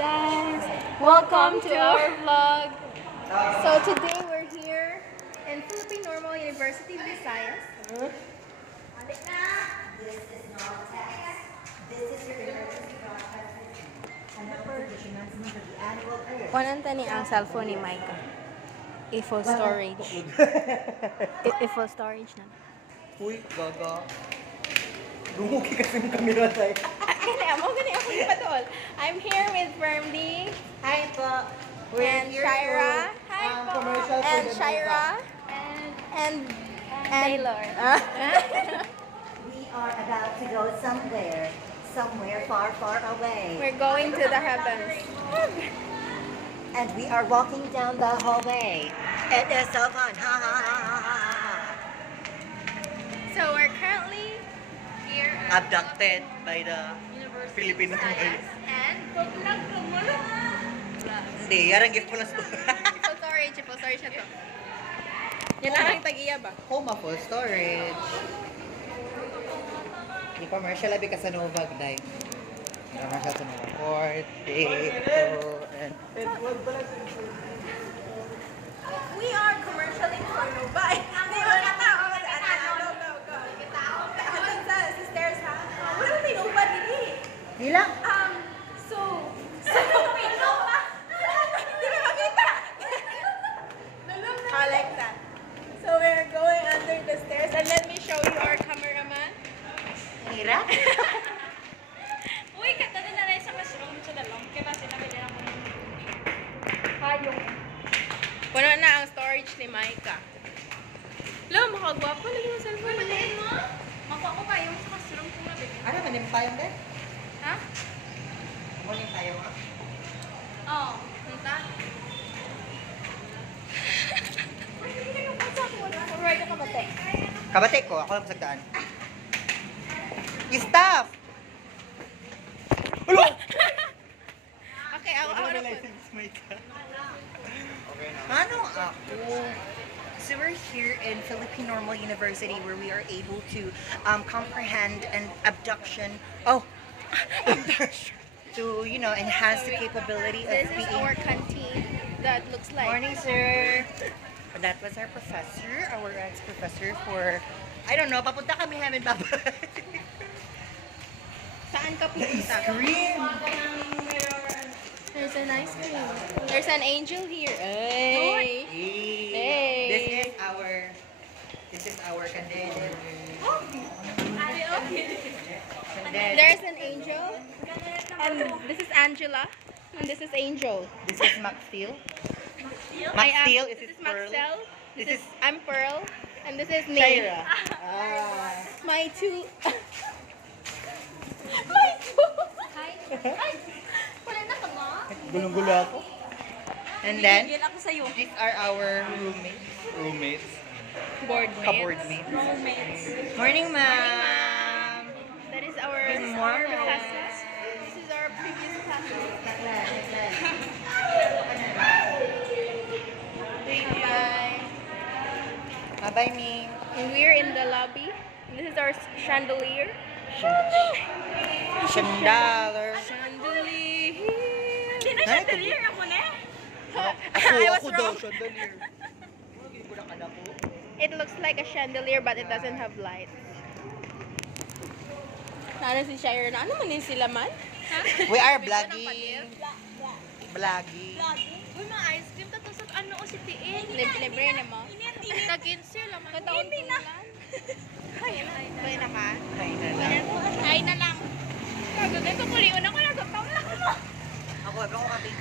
guys, welcome to our vlog. So today we're here in Philippine Normal University, Visayas. This is not text. This is your emergency broadcast. And the position of the annual prayer. Wananta ni ang cellphone ni Micah. I-full storage. I-full storage na. Uy, gaga. Lumuki kasi yung camera tayo. Gani ako ipadol. I'm here with Vermdy Hi po. and Shira. Hi po. Commercial And for the Shira. And Taylor. We are about to go somewhere far, far away. We're going to the heavens. And we are walking down the hallway. It is so fun. Ha ha ha ha ha ha. So we're currently here at Abducted by the University Filipino of Visayas and Hindi, yarang gift mo lang ito. full storage na to. Yan lang ang tagiya ba? Home full storage. Di commercial abi ka sa Novag, day. Commercial sa Novag. Port, dito, and... We are commercially for Nubay. Hindi mo na tao. Go. Sa sisters ha? Wala mo tinuban din Hila? So, Pilipino pa. Hindi mo makita. I like that. So we're going under the stairs and let me show you our cameraman. Hira? Uy, kata din na rin sa mushroom sa dalong. Kaya sinabili na mo ng hayong. Puno na ang storage ni Micah. Lo, makagwapo lagi yung cellphone. Pwede mo? Makuha ko kayo sa mushroom kung nabili. Ano, manim tayo, be? Ha? Manim tayo, ha? Oo. Punta. Alright, nakamatay. Kabate ko, ako lang sagdaan. Staff! Ulo! Okay, ako na po. Ano ako? So we're here in Philippine Normal University where we are able to comprehend an abduction. Oh, abduction. To, you know, enhance the capability of This is being... our canteen that looks like. Morning, sir. That was our professor, our ex-professor for... I don't know, papunta kami namin babay. Saan ka pupunta? Scream! There's an ice cream. There's an angel here. Hey. Hey. This is our candela. There's an angel. And this is Angela. And this is Angel. This is Max Steel. I am- Max Steel, this is is Pearl. Maxell. This This is I'm Pearl. And this is May. Shaira. My two. My two. Hi. Ay! Wala na ka ma? Gulong-gulo ako. And then, Gigil ako sa'yo. these are our roommates. Board mates. Roommates. Morning, ma'am. That is our Good morning. classes. This is our previous classes. Bye. Bye-bye, me. And we're in the lobby. This is our chandelier. $10. Chandelier. Hindi na siya delir ako na. I was wrong. chandelier. It looks like a chandelier but it doesn't have light. Nana si Shire na. Ano man din sila man? We are vlogging. Vlogging. Uy, mga ice cream. Tapos ano o si Tiin. Libre na mo. Nag-insure lang. Kataon Hindi na. Kaya na ka? Kain na lang. Ay na lang. Kagagay ko kuliwan ako. Nagkataon lang ako. Ako, ako kapit